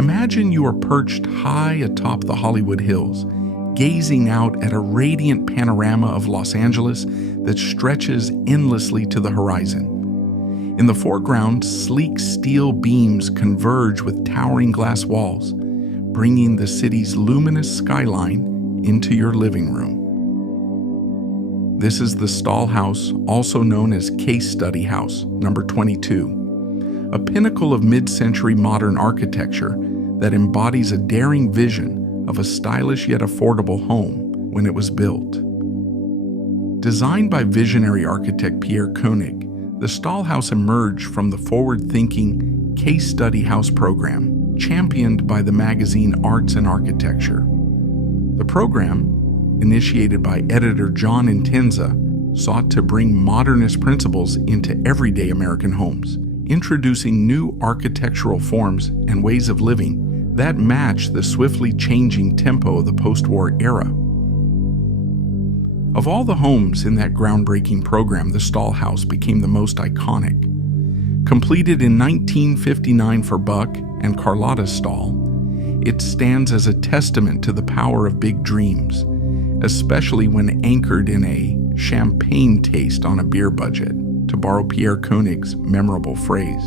Imagine you are perched high atop the Hollywood Hills, gazing out at a radiant panorama of Los Angeles that stretches endlessly to the horizon. In the foreground, sleek steel beams converge with towering glass walls, bringing the city's luminous skyline into your living room. This is the Stahl House, also known as Case Study House, number 22, a pinnacle of mid-century modern architecture that embodies a daring vision of a stylish yet affordable home when it was built. Designed by visionary architect Pierre Koenig, the Stahl House emerged from the forward-thinking Case Study House program, championed by the magazine Arts and Architecture. The program, initiated by editor John Intenza, sought to bring modernist principles into everyday American homes, introducing new architectural forms and ways of living that match the swiftly changing tempo of the post-war era. Of all the homes in that groundbreaking program, the Stahl House became the most iconic. Completed in 1959 for Buck and Carlotta Stahl, it stands as a testament to the power of big dreams, especially when anchored in a champagne taste on a beer budget, to borrow Pierre Koenig's memorable phrase.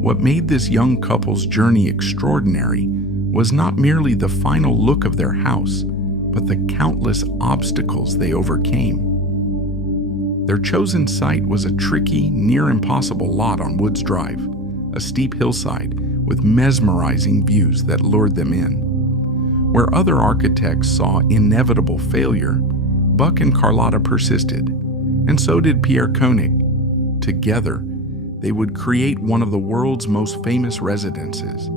What made this young couple's journey extraordinary was not merely the final look of their house, but the countless obstacles they overcame. Their chosen site was a tricky, near-impossible lot on Woods Drive, a steep hillside with mesmerizing views that lured them in. Where other architects saw inevitable failure, Buck and Carlotta persisted, and so did Pierre Koenig. Together, they would create one of the world's most famous residences,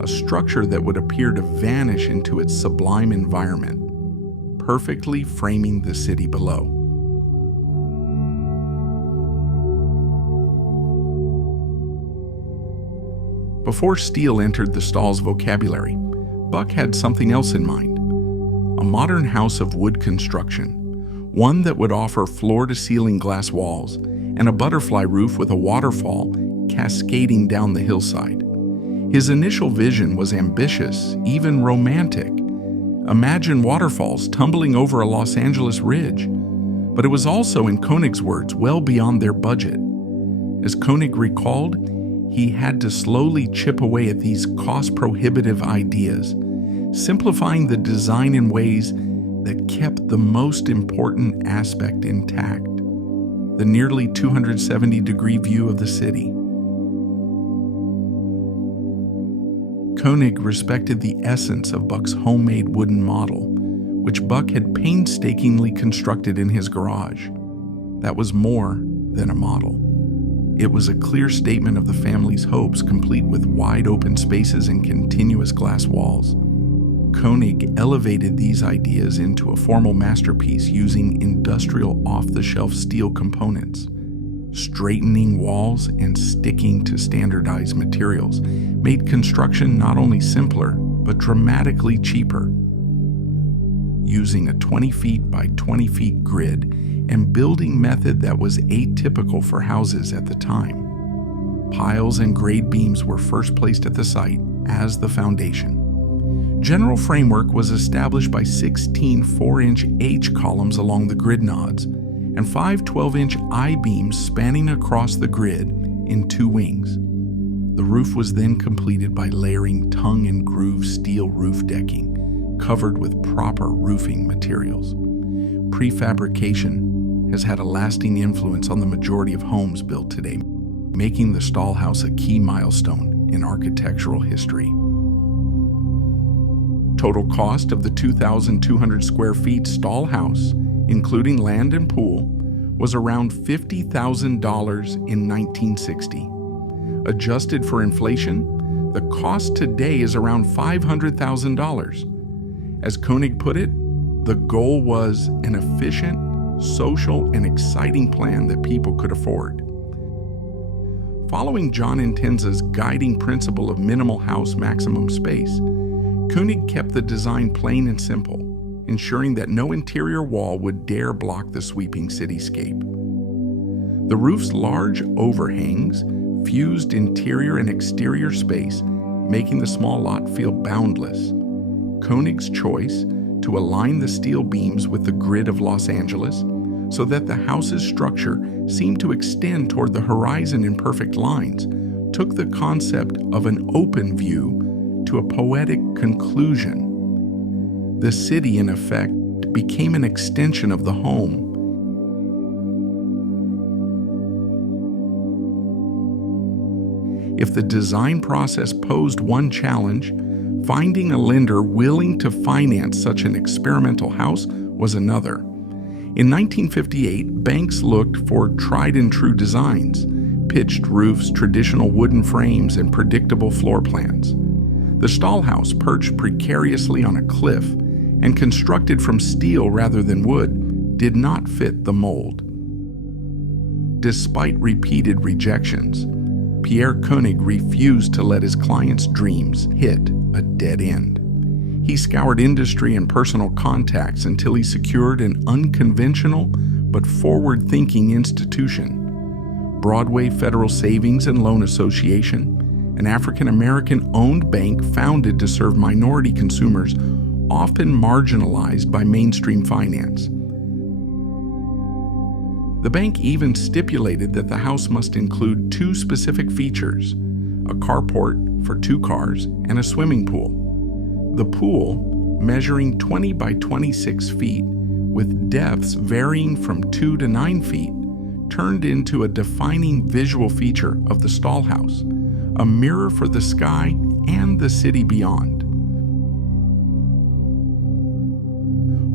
a structure that would appear to vanish into its sublime environment, perfectly framing the city below. Before steel entered the Stahl's vocabulary, Buck had something else in mind: a modern house of wood construction, one that would offer floor-to-ceiling glass walls and a butterfly roof with a waterfall cascading down the hillside. His initial vision was ambitious, even romantic. Imagine waterfalls tumbling over a Los Angeles ridge. But it was also, in Koenig's words, well beyond their budget. As Koenig recalled, he had to slowly chip away at these cost-prohibitive ideas, simplifying the design in ways that kept the most important aspect intact: the nearly 270-degree view of the city. Koenig respected the essence of Buck's homemade wooden model, which Buck had painstakingly constructed in his garage. That was more than a model. It was a clear statement of the family's hopes, complete with wide-open spaces and continuous glass walls. Koenig elevated these ideas into a formal masterpiece using industrial off-the-shelf steel components. Straightening walls and sticking to standardized materials made construction not only simpler, but dramatically cheaper. Using a 20 feet by 20 feet grid and building method that was atypical for houses at the time, piles and grade beams were first placed at the site as the foundation. General framework was established by 16 4-inch H columns along the grid nods and 5 12-inch I-beams spanning across the grid in 2 wings. The roof was then completed by layering tongue and groove steel roof decking, covered with proper roofing materials. Prefabrication has had a lasting influence on the majority of homes built today, making the Stahl House a key milestone in architectural history. Total cost of the 2,200 square feet Stahl House, including land and pool, was around $50,000 in 1960. Adjusted for inflation, the cost today is around $500,000. As Koenig put it, the goal was an efficient, social, and exciting plan that people could afford. Following John Intenza's guiding principle of minimal house, maximum space, Koenig kept the design plain and simple, ensuring that no interior wall would dare block the sweeping cityscape. The roof's large overhangs fused interior and exterior space, making the small lot feel boundless. Koenig's choice to align the steel beams with the grid of Los Angeles so that the house's structure seemed to extend toward the horizon in perfect lines took the concept of an open view to a poetic conclusion. The city, in effect, became an extension of the home. If the design process posed one challenge, finding a lender willing to finance such an experimental house was another. In 1958, banks looked for tried-and-true designs, pitched roofs, traditional wooden frames, and predictable floor plans. The Stahl House, perched precariously on a cliff and constructed from steel rather than wood, did not fit the mold. Despite repeated rejections, Pierre Koenig refused to let his clients' dreams hit a dead end. He scoured industry and personal contacts until he secured an unconventional but forward-thinking institution. Broadway Federal Savings and Loan Association, an African-American-owned bank founded to serve minority consumers often marginalized by mainstream finance. The bank even stipulated that the house must include two specific features: a carport for 2 cars and a swimming pool. The pool, measuring 20 by 26 feet, with depths varying from 2 to 9 feet, turned into a defining visual feature of the Stahl House, a mirror for the sky and the city beyond.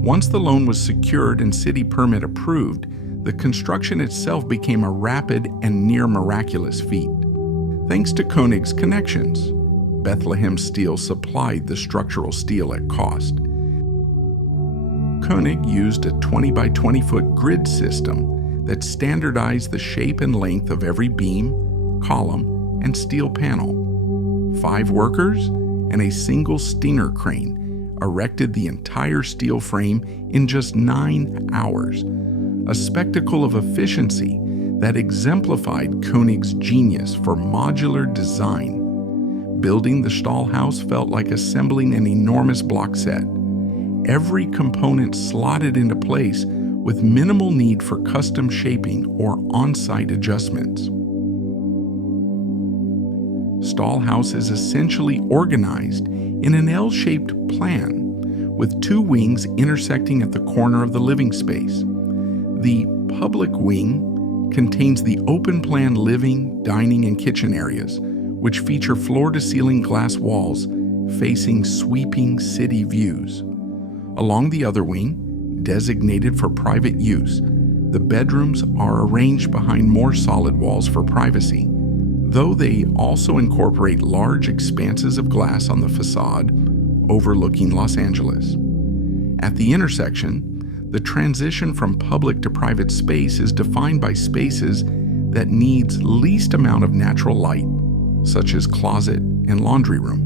Once the loan was secured and city permit approved, the construction itself became a rapid and near miraculous feat. Thanks to Koenig's connections, Bethlehem Steel supplied the structural steel at cost. Koenig used a 20 by 20 foot grid system that standardized the shape and length of every beam, column, and steel panel. 5 workers and a single Stinger crane erected the entire steel frame in just 9 hours, a spectacle of efficiency that exemplified Koenig's genius for modular design. Building the Stahl House felt like assembling an enormous block set. Every component slotted into place with minimal need for custom shaping or on-site adjustments. Stahl House is essentially organized in an L-shaped plan, with 2 wings intersecting at the corner of the living space. The public wing contains the open-plan living, dining, and kitchen areas, which feature floor-to-ceiling glass walls facing sweeping city views. Along the other wing, designated for private use, the bedrooms are arranged behind more solid walls for privacy, though they also incorporate large expanses of glass on the facade overlooking Los Angeles. At the intersection, the transition from public to private space is defined by spaces that needs least amount of natural light, such as closet and laundry room.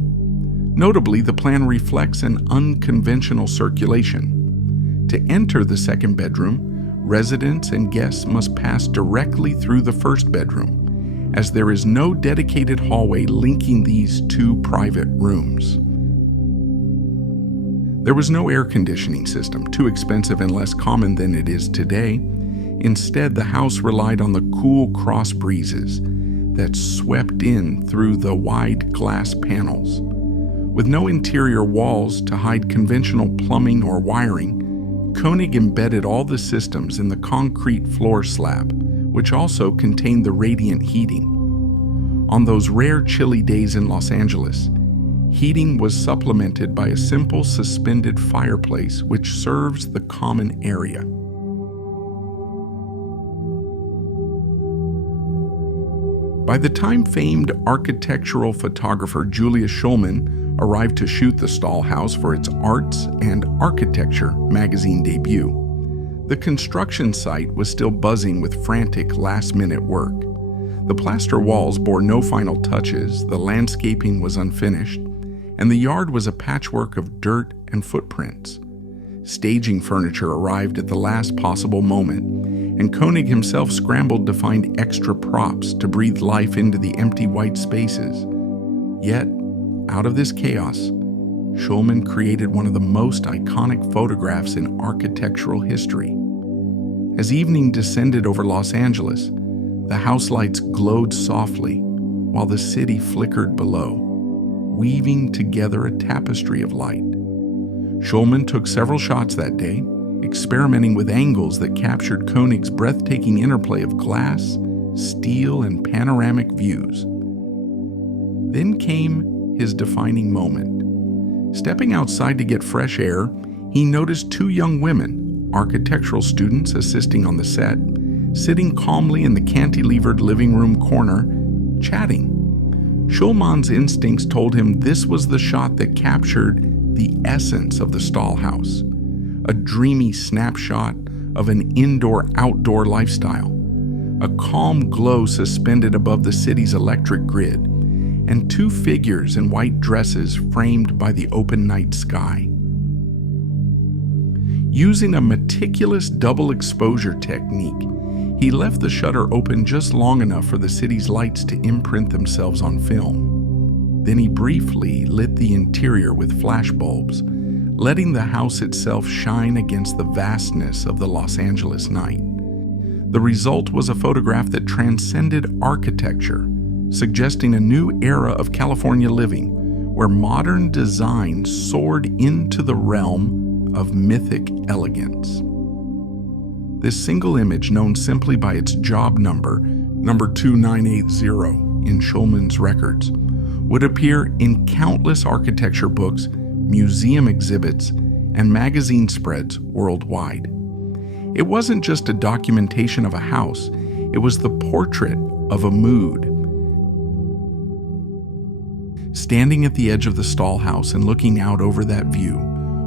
Notably, the plan reflects an unconventional circulation. To enter the second bedroom, residents and guests must pass directly through the first bedroom, as there is no dedicated hallway linking these 2 private rooms. There was no air conditioning system, too expensive and less common than it is today. Instead, the house relied on the cool cross breezes that swept in through the wide glass panels. With no interior walls to hide conventional plumbing or wiring, Koenig embedded all the systems in the concrete floor slab, which also contained the radiant heating. On those rare chilly days in Los Angeles, heating was supplemented by a simple suspended fireplace which serves the common area. By the time famed architectural photographer Julius Shulman arrived to shoot the Stahl House for its Arts and Architecture magazine debut, the construction site was still buzzing with frantic last-minute work. The plaster walls bore no final touches, the landscaping was unfinished, and the yard was a patchwork of dirt and footprints. Staging furniture arrived at the last possible moment, and Koenig himself scrambled to find extra props to breathe life into the empty white spaces. Yet, Out of this chaos, Shulman created one of the most iconic photographs in architectural history. As evening descended over Los Angeles, the house lights glowed softly while the city flickered below, weaving together a tapestry of light. Shulman took several shots that day, experimenting with angles that captured Koenig's breathtaking interplay of glass, steel, and panoramic views. Then came his defining moment. Stepping outside to get fresh air, he noticed two young women, architectural students assisting on the set, sitting calmly in the cantilevered living room corner, chatting. Shulman's instincts told him this was the shot that captured the essence of the Stahl House, a dreamy snapshot of an indoor-outdoor lifestyle, a calm glow suspended above the city's electric grid, and two figures in white dresses framed by the open night sky. Using a meticulous double exposure technique, he left the shutter open just long enough for the city's lights to imprint themselves on film. Then he briefly lit the interior with flashbulbs, letting the house itself shine against the vastness of the Los Angeles night. The result was a photograph that transcended architecture, suggesting a new era of California living, where modern design soared into the realm of mythic elegance. This single image, known simply by its job number 2980 in Shulman's records, would appear in countless architecture books, museum exhibits, and magazine spreads worldwide. It wasn't just a documentation of a house, it was the portrait of a mood. Standing at the edge of the Stahl House and looking out over that view,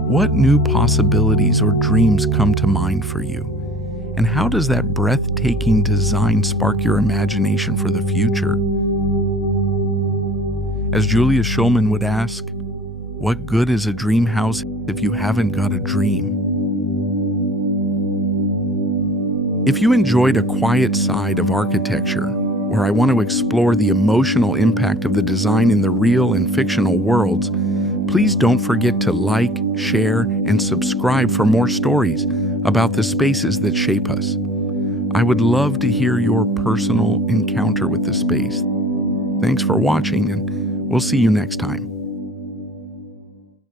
what new possibilities or dreams come to mind for you? And how does that breathtaking design spark your imagination for the future? As Julius Shulman would ask, what good is a dream house if you haven't got a dream? If you enjoyed a quiet side of architecture, where I want to explore the emotional impact of the design in the real and fictional worlds, please don't forget to like, share, and subscribe for more stories about the spaces that shape us. I would love to hear your personal encounter with the space. Thanks for watching, and we'll see you next time.